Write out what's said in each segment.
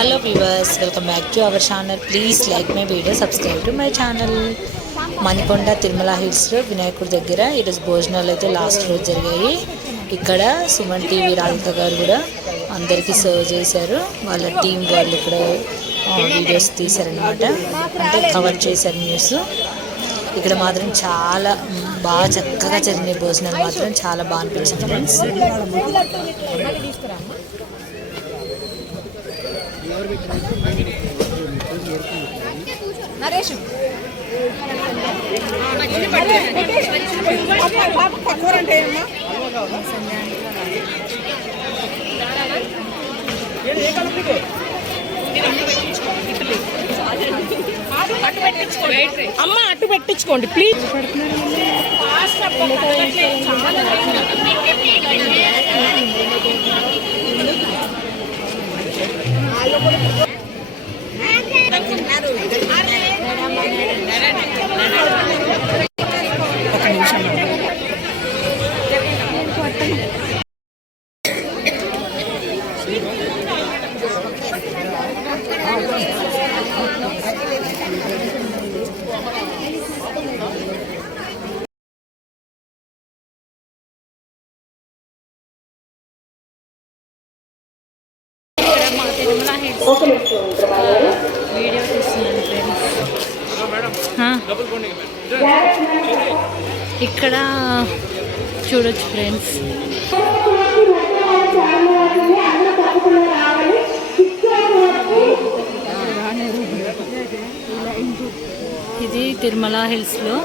Hello viewers, welcome back to our channel. Please like my video, subscribe to my channel. Manikonda Tirumala హిల్స్లో వినాయకుడి దగ్గర ఈరోజు భోజనాలు అయితే లాస్ట్ రోజు జరిగాయి. ఇక్కడ సుమన్ టీవీ రాధిక గారు కూడా అందరికీ సర్వ్ చేశారు. వాళ్ళ టీం వాళ్ళు ఇక్కడ వీడియోస్ తీశారనమాట, అంటే కవర్ చేశారు న్యూస్. ఇక్కడ మాత్రం చాలా బాగా చక్కగా జరిగిన భోజనాలు మాత్రం చాలా బాగా అనిపించింది ఫ్రెండ్స్. అమ్మ అటు పెట్టించుకోండి ప్లీజ్. వీడియో తీస్తున్నాను ఫ్రెండ్స్. ఇక్కడ చూడొచ్చు ఫ్రెండ్స్, ఇది తిరుమల హిల్స్లో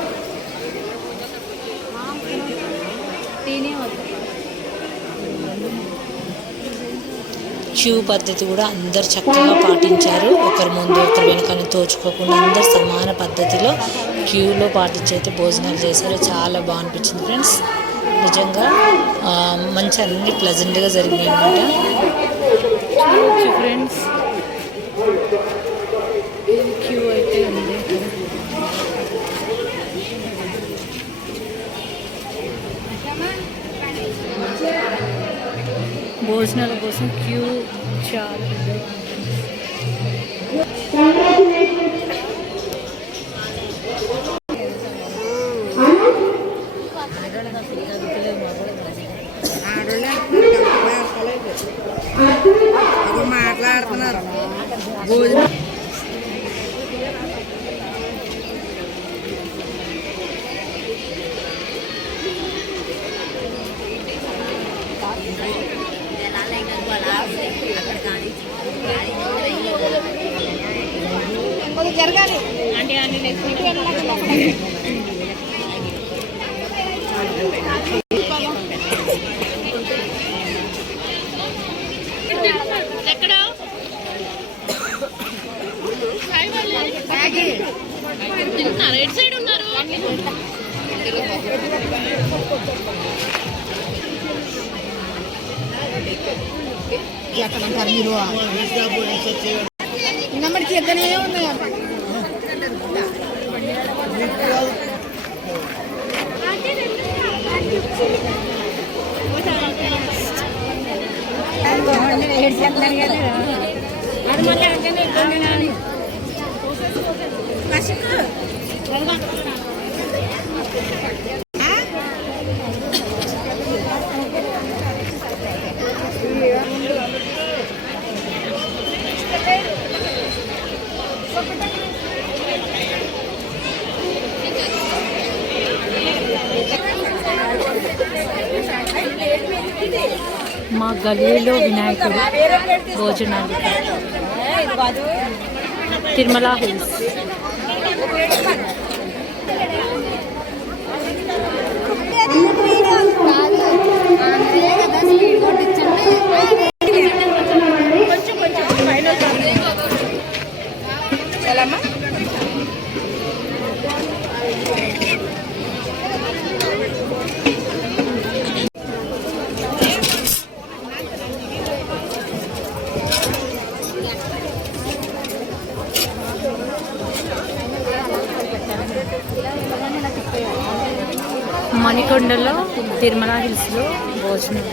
క్యూ పద్ధతి కూడా అందరు చక్కగా పాటించారు. ఒకరి ముందు ఒకరి వెనకని తోచుకోకుండా అందరు సమాన పద్ధతిలో క్యూలో పాటించి అయితే భోజనాలు చేశారు. చాలా బాగా అనిపించింది ఫ్రెండ్స్. నిజంగా మంచి అన్ని ప్లెజెంట్గా జరిగినాయి అన్నమాట. చూడొచ్చు ఫ్రెండ్స్, క్యూ అయితే ఉంది. భోజనాల కోసం క్యూ చాలా మాట్లాడుతున్నారు. జరగాలి అంటే అన్ని ఎక్కడ ఎటు సైడ్ ఉన్నారు? ఎక్కడంటారు మీరు? నెంబర్ చేద్దనే ఉన్నాయి. అది మళ్ళీ మా గల్లీలో వినాయకుడు భోజనాలు తిరుమల హిల్స్. మణికొండలో తిరుమల హిల్స్లో భోజనం.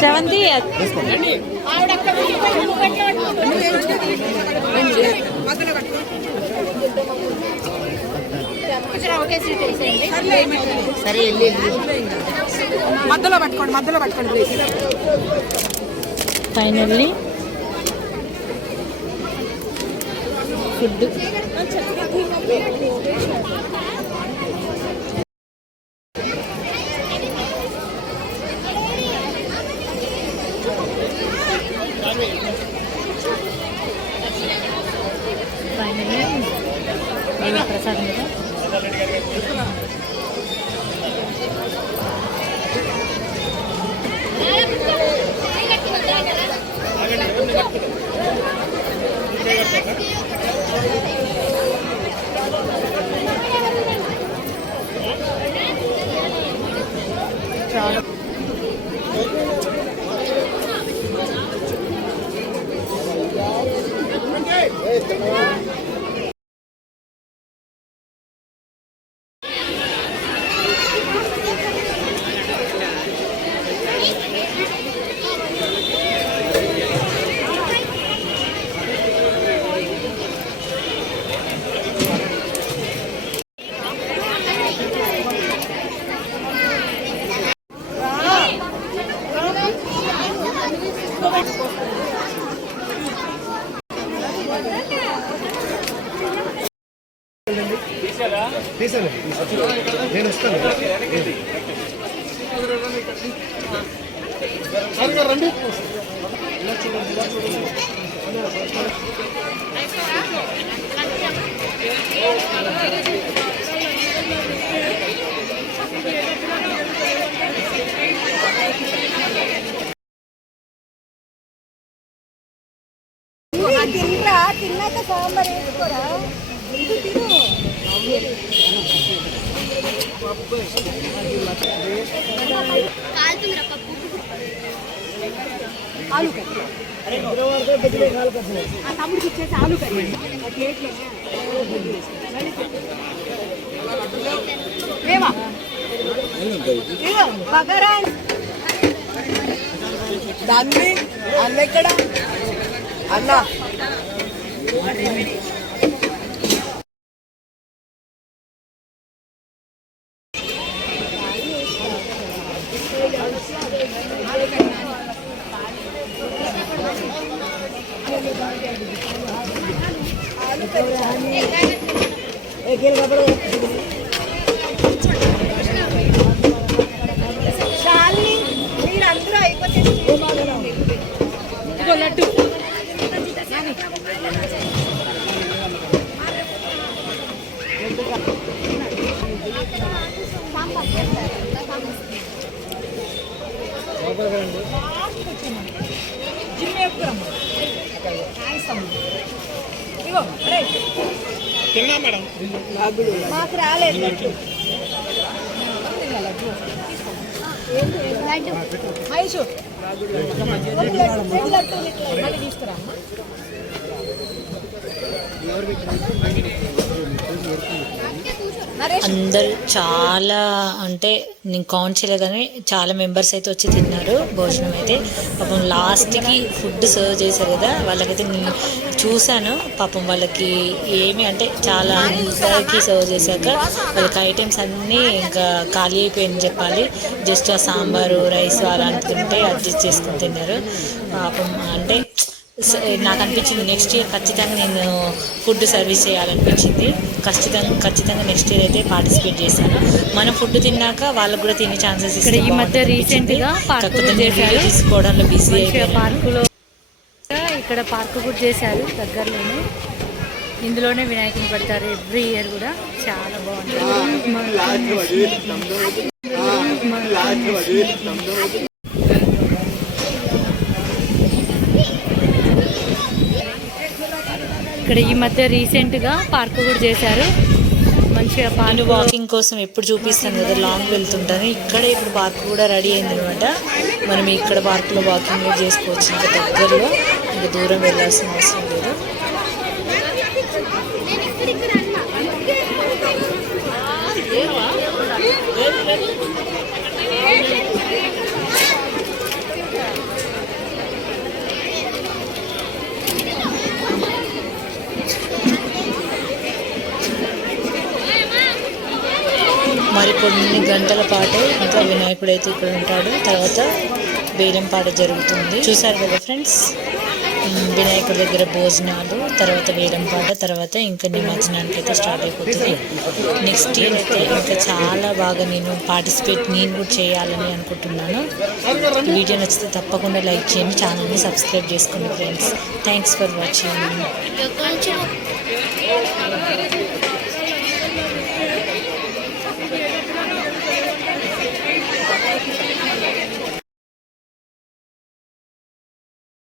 సెవెంత్ సరే మధ్యలో పట్టుకోండి ఫైనల్లీ ఫుడ్ ఫైనల్లీ ప్రసాదం కదా చాలా నేను వస్తాను రండి. తిన్నాక సాంబార్ వేసుకోరా ఆలు తమ్ముడికి ఇచ్చేసి ఆలు కర్రీ మేమా బగారా దాన్ని అన్న ఎక్కడ అన్న శాలిని మీరందరూ అయిపోతే లడ్డు మాకు రాలేదు మహేషు తీసుకురా అందరు చాలా అంటే నేను కౌంట్ చేయలేదు కానీ చాలా మెంబర్స్ అయితే వచ్చి తిన్నారు భోజనం అయితే. పాపం లాస్ట్కి ఫుడ్ సర్వ్ చేశారు కదా, వాళ్ళకైతే నేను చూశాను. పాపం వాళ్ళకి ఏమి అంటే చాలా అందరికి సర్వ్ చేశాక వాళ్ళకి ఐటమ్స్ అన్నీ ఇంకా ఖాళీ అయిపోయింది చెప్పాలి. జస్ట్ ఆ సాంబారు రైస్ అలాంటివి ఉంటే అడ్జస్ట్ చేసుకుని తిన్నారు. పాపం అంటే నాకు అనిపించింది నెక్స్ట్ ఇయర్ ఖచ్చితంగా నేను ఫుడ్ సర్వీస్ చేయాలనిపించింది. ఖచ్చితంగా నెక్స్ట్ ఇయర్ అయితే పార్టిసిపేట్ చేశాను. మనం ఫుడ్ తిన్నాక వాళ్ళకు కూడా తినే ఛాన్సెస్ ఇక్కడ ఈ మధ్య రీసెంట్గా పార్క్ కూడా చేశారు. తీసుకోవడంలో బిజీ మంచిగా అయిపోయాను. పార్కులో ఇక్కడ పార్క్ కూడా చేశారు దగ్గరలోనే. ఇందులోనే వినాయకుని పెడతారు ఎవ్రీ ఇయర్ కూడా. చాలా బాగుంటుంది. ఇక్కడ ఈ మధ్య రీసెంట్గా పార్క్ కూడా చేశారు. మంచిగా నేను పార్క్ వాకింగ్ కోసం ఎప్పుడు చూపిస్తాను కదా, లాంగ్ వెళ్తుంటాను. ఇక్కడ ఇప్పుడు పార్క్ కూడా రెడీ అయింది అనమాట. మనం ఇక్కడ పార్క్లో వాకింగ్ కూడా చేసుకోవచ్చు. ఇంకా దగ్గరలో, ఇంకా దూరం వెళ్ళాల్సిన అవసరం లేదు. మరి కొన్ని గంటల పాటు ఇంకా వినాయకుడు అయితే ఇక్కడ ఉంటాడు. తర్వాత బేరం పాట జరుగుతుంది. చూసారు కదా ఫ్రెండ్స్, వినాయకుడి దగ్గర భోజనాలు, తర్వాత వేలం పాట, తర్వాత ఇంకా నిమజ్జనానికి అయితే స్టార్ట్ అయిపోతుంది. నెక్స్ట్ ఇయర్ అయితే ఇంకా చాలా బాగా నేను కూడా చేయాలని అనుకుంటున్నాను. వీడియో నచ్చితే తప్పకుండా లైక్ చేయండి, ఛానల్ని సబ్స్క్రైబ్ చేసుకోండి ఫ్రెండ్స్. Thanks for watching.